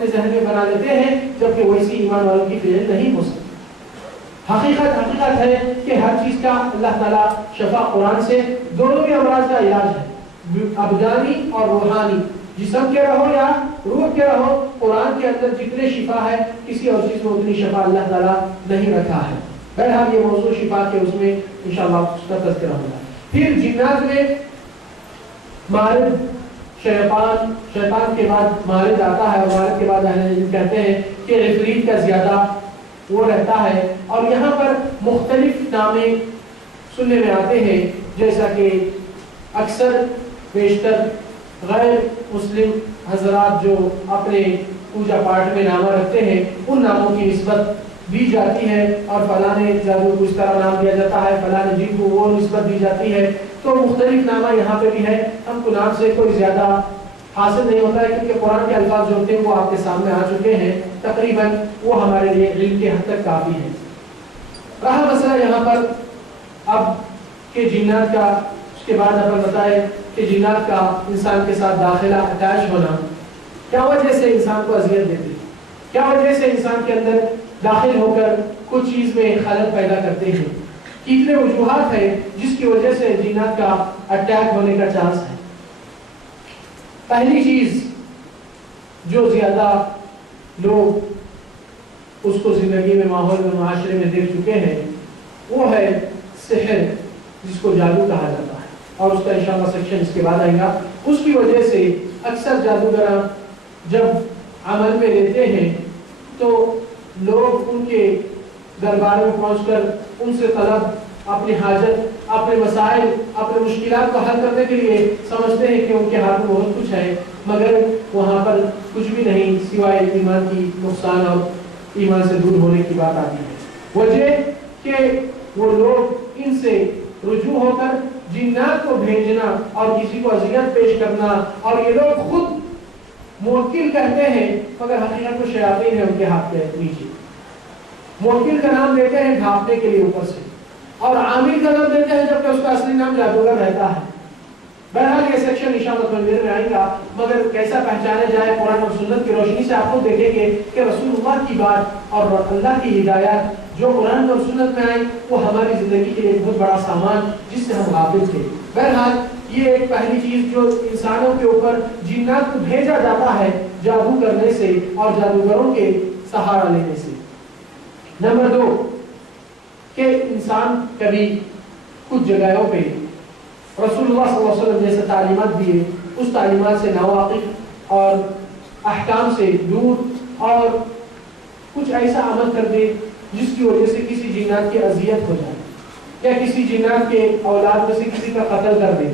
اپنے ذہن میں بنا لیتے ہیں، جبکہ ویسی ایمان والوں کی فعل نہیں ہو سکتی۔ حقیقت ہے کہ ہر چیز کا اللہ تعالیٰ شفا قرآن سے، دونوں بھی امراض کا علاج ہے، ابدانی اور روحانی، جسم کے رہو یا روح کے رہو، قرآن کے اندر جتنے شفا ہے کسی اور چیز میں اتنی شفا اللہ تعالیٰ نہیں رکھا ہے۔ بہرحال یہ موضوع شفا کے اس میں انشاءاللہ اس کا تذکرہ ہوگا۔ پھر جنات میں مارد، شیطان کے بعد مارد آتا ہے، اور مارد کے بعد اہل علم کہتے ہیں کہ عفریت کا زیادہ وہ رہتا ہے، اور یہاں پر مختلف نامے سننے میں آتے ہیں، جیسا کہ اکثر بیشتر غیر مسلم حضرات جو اپنے پوجا پاٹ میں نامہ رکھتے ہیں ان ناموں کی نسبت دی جاتی ہے، اور فلاں جادو کو اس طرح نام دیا جاتا ہے، فلاں جن کو وہ نسبت دی جاتی ہے، تو مختلف نامہ یہاں پہ بھی ہے۔ ہم کو نام سے کوئی زیادہ حاصل نہیں ہوتا ہے، کیونکہ قرآن کے الفاظ جو ہوتے ہیں وہ آپ کے سامنے آ چکے ہیں، تقریباً وہ ہمارے لیے علم کے حد تک کافی ہے۔ رہا مسئلہ یہاں پر اب کہ جنات کا، اس کے بعد اپن بتائے کہ جنات کا انسان کے ساتھ داخلہ، اٹیچ ہونا کیا وجہ سے انسان کو اذیت دیتے ہیں، کیا وجہ سے انسان کے اندر داخل ہو کر کچھ چیز میں خلل پیدا کرتے ہیں، کتنے وجوہات ہیں جس کی وجہ سے جنات کا اٹیک ہونے کا چانس ہے۔ پہلی چیز جو زیادہ لوگ اس کو زندگی میں، ماحول میں، معاشرے میں دیکھ چکے ہیں وہ ہے سحر، جس کو جادو کہا جاتا ہے، اور اس کا انشاءاللہ سیکشن اس کے بعد آئے گا۔ اس کی وجہ سے اکثر جادوگر جب عمل میں لیتے ہیں تو لوگ ان کے دربار میں پہنچ کر ان سے طلب، اپنی حاجت، اپنے مسائل، اپنے مشکلات کو حل کرنے کے لیے سمجھتے ہیں کہ ان کے ہاتھ میں بہت کچھ ہے، مگر وہاں پر کچھ بھی نہیں سوائے ایمان کی نقصان اور ایمان سے دور ہونے کی بات آتی ہے۔ وجہ کہ وہ لوگ ان سے رجوع ہو کر جنات کو بھیجنا اور کسی کو اذیت پیش کرنا، اور یہ لوگ خود موکل کہتے ہیں مگر حقیقت میں شیاطین ہے ان کے ہاتھ کے نیچے۔ موکل کا نام دیتے ہیں ڈھانپنے کے لیے اوپر سے، اور عامل کا نام دیتے ہیں جبکہ اس کا اصلی نام جادوگر رہتا ہے۔ بہرحال یہ سیکشن انشاءاللہ تنویر میں آئے گا، مگر کیسا پہچانا جائے قرآن اور سنت کی روشنی سے آپ کو دیکھیں گے کہ رسول اللہ کی بات اور اللہ کی ہدایات جو قرآن اور سنت میں آئی وہ ہماری زندگی کے لیے بہت بڑا سامان جس سے ہم غافل تھے۔ بہرحال یہ ایک پہلی چیز جو انسانوں کے اوپر جنات کو بھیجا جاتا ہے جادو کرنے سے اور جادوگروں کے سہارا لینے سے۔ نمبر 2 کہ انسان کبھی کچھ جگہوں پہ رسول اللہ صلی اللہ علیہ وسلم جیسے تعلیمات دیے اس تعلیمات سے ناواقف اور احکام سے دور، اور کچھ ایسا عمل کر دے جس کی وجہ سے کسی جنات کی اذیت ہو جائے، یا کسی جنات کے اولاد میں سے کسی کا قتل کر دے،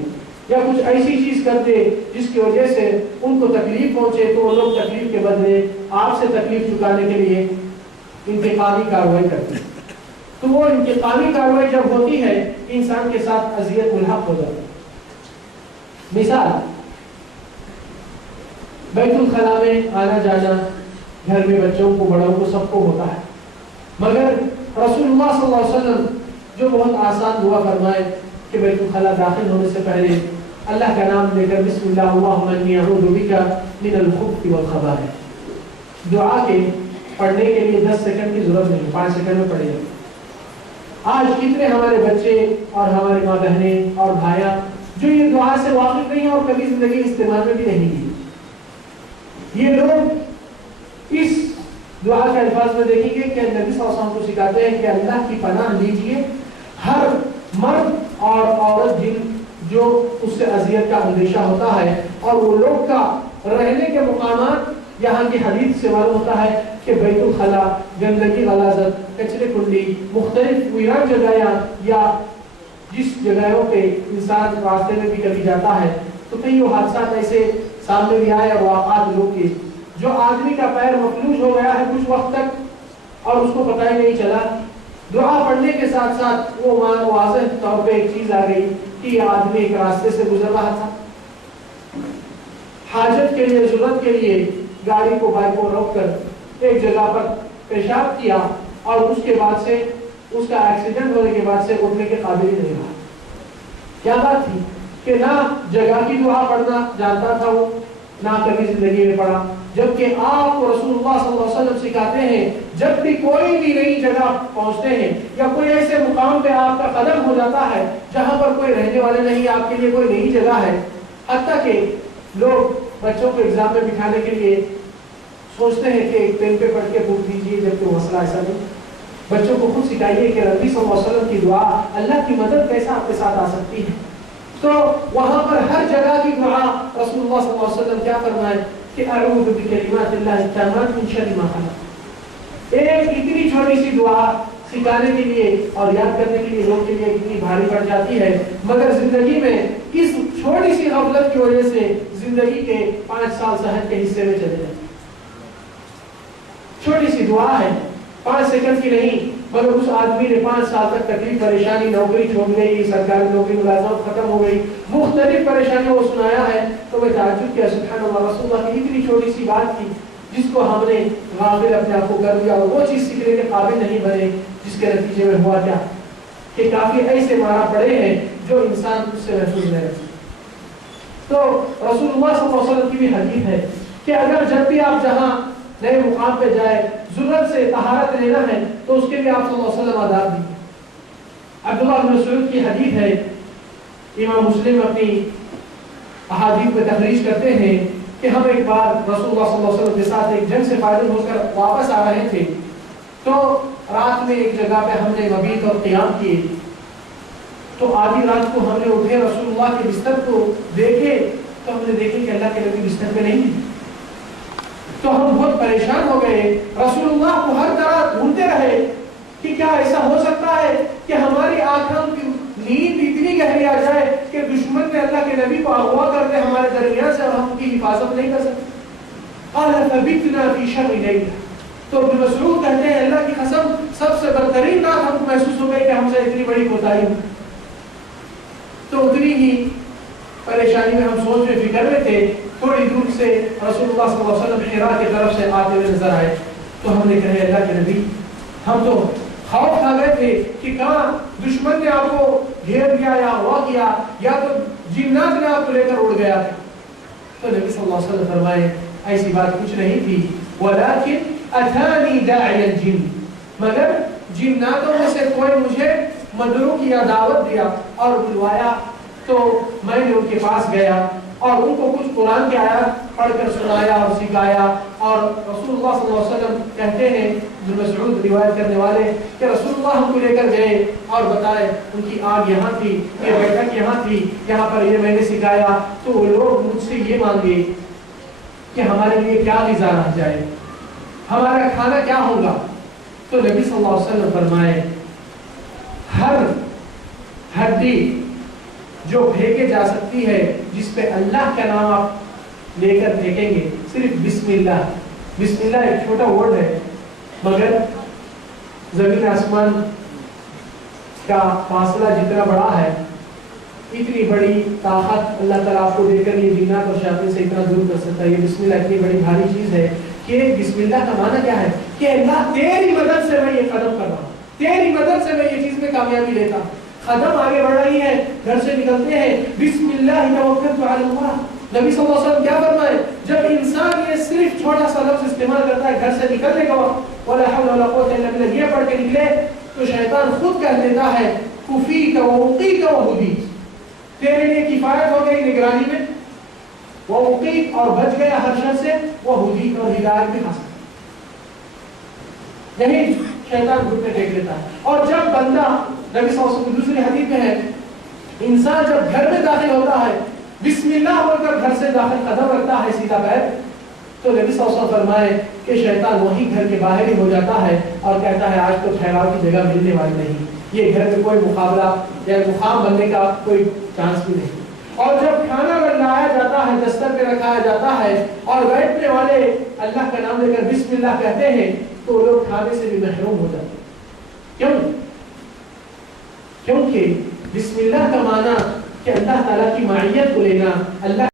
یا کچھ ایسی چیز کر دے جس کی وجہ سے ان کو تکلیف پہنچے، تو وہ لوگ تکلیف کے بدلے آپ سے تکلیف چکانے کے لیے انتقامی کارروائی کرتے ہیں۔ تو وہ انتقامی کارروائی جب ہوتی ہے انسان کے ساتھ اذیت ملحق ہو جاتی ہے۔ مثال، بیت الخلا میں آنا جانا گھر میں بچوں کو، بڑوں کو، سب کو ہوتا ہے، مگر رسول اللہ صلی اللہ علیہ وسلم جو بہت آسان دعا فرمائے کہ بیت الخلا داخل ہونے سے پہلے اللہ کا نام لے کر بسم اللہ اللہم انی اعوذ بک من الخبث والخبائث، دعا کے پڑھنے کے لیے 10 سیکنڈ کی ضرورت نہیں، 5 سیکنڈ میں پڑھے جاتے۔ آج کتنے ہمارے بچے اور ہماری ماں بہنیں اور بھائیاں جو یہ دعا سے واقف نہیں ہیں اور کبھی زندگی استعمال میں بھی نہیں کی، یہ لوگ اس دعا کے الفاظ میں دیکھیں گے کہ نبی صلی اللہ علیہ وسلم کو سکھاتے ہیں کہ اللہ کی پناہ لیجئے ہر مرد اور عورت جن جو اس سے اذیت کا اندیشہ ہوتا ہے، اور وہ لوگ کا رہنے کے مقامات یہاں کی حدیث سے معلوم ہوتا ہے کہ بیت الخلا، گندگی، غلاظت، کچرے کنڈی، مختلف ویران جگہیں یا جس جگہوں پہ انسان راستے میں بھی کبھی جاتا ہے تو کئی وہ حادثات ایسے سامنے بھی آئے اور واقعات لوگ کے جو آدمی کا پیر مفلوج ہو گیا ہے کچھ وقت تک اور اس کو پتہ ہی نہیں چلا، دعا پڑھنے کے ساتھ ساتھ وہ واضح طور پہ ایک چیز آ گئی کہ یہ آدمی ایک راستے سے گزر رہا تھا، حاجت کے لیے، ضرورت کے لیے گاڑی کو، بائک کو روک کر ایک جگہ پر پیشاب کیا، اور اس کے بعد سے اس کا ایکسیڈنٹ ہونے کے بعد سے اٹھنے کے قابل ہی نہیں رہا۔ کیا بات تھی کہ نہ جگہ کی دعا پڑھنا جانتا تھا وہ، نہ کبھی زندگی میں پڑھا، جبکہ آپ کو رسول اللہ صلی اللہ علیہ وسلم سکھاتے ہیں جب بھی کوئی بھی نئی جگہ پہنچتے ہیں یا کوئی ایسے مقام پہ آپ کا قدم ہو جاتا ہے جہاں پر کوئی رہنے والے نہیں، آپ کے لیے کوئی نئی جگہ ہے، حتیٰ کہ لوگ بچوں کو ایگزام میں بٹھانے کے لیے سوچتے ہیں کہ ایک پین پہ پڑھ کے بک دیجیے، جبکہ مسئلہ ایسا نہیں۔ بچوں کو خود سکھائیے کہ نبی صلی اللہ علیہ وسلم کی دعا، اللہ کی مدد کیسا آپ کے ساتھ آ سکتی ہے۔ تو وہاں پر ہر جگہ کی دعا رسول اللہ صلی اللہ علیہ وسلم کیا فرمائے کہ اعوذ بکلمات اللہ التامات من شر ما خلق۔ ایک اتنی چھوٹی سی دعا سکھانے کے لیے اور یاد کرنے کے لیے لوگوں کے لیے اتنی بھاری پڑ جاتی ہے، مگر زندگی میں اس چھوٹی سی غفلت کی وجہ سے زندگی کے 5 سال صحت کے حصے میں چلے جاتے۔ چھوٹی سی دعا ہے، 5 سیکنڈ کی نہیں، مگر اس آدمی نے 5 سال تک تکلیف پریشانی، نوکری چھوڑ گئی، سرکاری نوکری ملازمت ختم ہو گئی، مختلف پریشانیوں کو سنایا ہے۔ تو میں تعجب کیا، سبحان اللہ، رسول اللہ کی اتنی چھوٹی سی بات تھی جس کو ہم نے غافل اپنے آپ کو کر دیا اور وہ چیز سیکھنے کے قابل نہیں بنے، جس کے نتیجے میں ہوا کیا کہ کافی ایسے مارا پڑے ہیں جو انسان اس سے محفوظ نہیں رہتے۔ تو رسول اللہ صلی اللہ علیہ وسلم کی بھی حدیث ہے کہ اگر جب بھی آپ جہاں نئے مقام پہ جائے ضرورت سے طہارت لینا ہے تو اس کے بھی آپ صلی اللہ علیہ وسلم آداب دیجیے۔ عبداللہ بن مسعود کی حدیث ہے، امام مسلم اپنی احادیث میں تخریج کرتے ہیں کہ ہم ایک بار رسول اللہ صلی اللہ علیہ وسلم کے ساتھ ایک جنگ سے فارغ ہو کر واپس آ رہے تھے، تو رات میں ایک جگہ پہ ہم نے مبیت اور قیام کیے، تو آدھی رات کو ہم نے اٹھے رسول اللہ کے بستر کو دیکھے تو ہم نے دیکھے کہ اللہ کے نبی بستر پہ نہیں تھے۔ تو ہم بہت پریشان ہو گئے، رسول اللہ کو ہر طرح ڈھونڈتے رہے کہ کیا ایسا ہو سکتا ہے کہ ہماری آنکھوں کی نیند اتنی گہری آ جائے کہ دشمن نے اللہ کے نبی کو اغوا کر دے ہمارے درمیان سے اور ہم ان کی حفاظت نہیں کر سکتے۔ قال فبتنا فی شر لیلہ، تو ابن مسعود کہتے ہیں اللہ کی قسم سب سے بدترین رات ہم کو محسوس ہو گئی کہ ہم سے اتنی بڑی کوتاہی ہوئی۔ تو اتنی ہی پریشانی میں ہم سوچ میں فکر میں تھے، تھوڑی دور سے رسول اللہ صلی اللہ علیہ وسلم حرا کی طرف سے آتے ہوئے نظر آئے، تو ہم نے کہا اللہ کے نبی، ہم تو خوف کھا گئے تھے کہ کہاں دشمن نے آپ کو گھیر لیا یا اغوا کیا یا تو جنات نے آپ کو لے کر اڑ گیا۔ تو نبی صلی اللہ علیہ وسلم فرمائے ایسی بات کچھ نہیں تھی، ولیکن اتانی داعی الجن، مگر جناتوں میں سے کوئی مجھے مدعو کیا، دعوت دیا اور بلوایا، تو میں نے ان کے پاس گیا اور ان کو کچھ قرآن کی آیات پڑھ کر سنایا اور سکھایا۔ اور رسول اللہ صلی اللہ علیہ وسلم کہتے ہیں، ابن مسعود روایت کرنے والے، کہ رسول اللہ ہم کو لے کر گئے اور بتائے ان کی آگ یہاں تھی، یہ بیٹھک یہاں تھی، یہاں پر یہ میں نے سکھایا۔ تو وہ لوگ مجھ سے یہ مانگے کہ ہمارے لیے کیا غذا رہ جائے، ہمارا کھانا کیا ہوگا۔ تو نبی صلی اللہ علیہ وسلم فرمائے ہر ہڈی جو پھینکے جا سکتی ہے جس پہ اللہ کا نام آپ لے کر پھینکیں گے، صرف بسم اللہ، بسم اللہ ایک چھوٹا ورڈ ہے مگر زمین آسمان کا فاصلہ جتنا بڑا ہے اتنی بڑی طاقت اللہ تعالیٰ آپ کو دے کر یہ جنات اور شیاطین سے اتنا دور کر سکتا ہے۔ یہ بسم اللہ اتنی بڑی بھاری چیز ہے کہ بسم اللہ کا معنی کیا ہے کہ اللہ تیری مدد سے میں یہ قدم کر رہا ہوں، تیری مدد سے میں یہ چیز میں کامیابی لیتا ہوں۔ قدم آگے بڑھ رہی ہے، گھر سے نکلتے ہیں، بسم اللہ توکلت علی اللہ۔ نبی صلی اللہ علیہ وسلم کیا فرمائے، جب انسان یہ صرف چھوٹا سا لفظ استعمال کرتا ہے گھر سے نکلنے کا وقت، ولا حول ولا قوت الا باللہ، یہ پڑھ کے نکلے تو شیطان خود کہہ دیتا ہے کفیک ووقیک وہدیت، تیرے لیے کفایت ہو گئی نگرانی میں، ووقیک اور بچ گیا ہر شر سے، وہدیت اور ہدایت بھی حاصل۔ یہی شیطان گھٹنے ٹیک لیتا ہے۔ اور جب بندہ، نبی صلی اللہ علیہ وسلم کی دوسری حدیث میں ہے، انسان جب گھر میں داخل ہوتا ہے بسم اللہ بول کر گھر سے داخل قدم رکھتا ہے سیدھا پیر، تو نبی صلی اللہ علیہ وسلم فرمائے کہ شیطان وہی گھر کے باہر ہی ہو جاتا ہے اور کہتا ہے آج تو ٹھہراؤ کی جگہ ملنے والی نہیں، یہ گھر میں کوئی مقابلہ یا مقام بننے کا کوئی چانس بھی نہیں۔ اور جب کھانا لایا جاتا ہے، دستر پہ رکھایا جاتا ہے اور بیٹھنے والے اللہ کا نام لے کر بسم اللہ کہتے ہیں تو لوگ کھانے سے بھی محروم ہو جاتے ہیں۔ کیوں؟ کیونکہ بسم اللہ کا معنی کہ اللہ تعالیٰ کی معیت کو لینا، اللہ